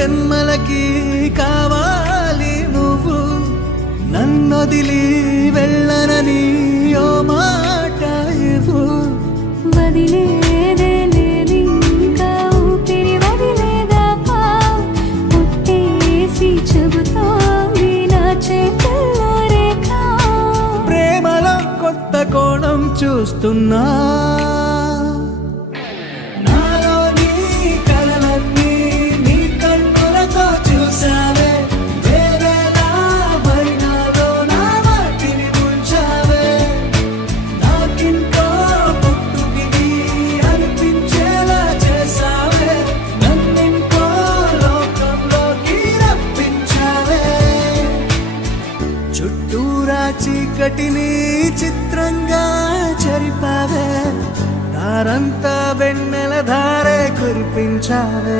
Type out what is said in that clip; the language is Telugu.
జన్మలకి కావాలి నువ్వు, నన్నొదిలి వెళ్ళనని ఓ మాట ఇవ్వు. వదిలేదే లేదింకా ఊపిరి వదిలేదాకా, పుట్టేసి చెబుతోంది నా చేతుల్లో రేఖ. ప్రేమలో కొత్త కోణం చూస్తున్నా, నాలో నీ కలలన్నీ నీ కన్నులతో చూసావే. వేరేలా మరి నాలో నా వాటిని ఉంచావే. నాకింకో పుట్టుకిది అనిపించేలా చేసావే. నన్నింకో లోకంలోకి రప్పించావే. చుట్టూరా చీకటిని చిత్రంగా చెరిపావే. దారంతా వెన్నెల ధారే కురిపించావే.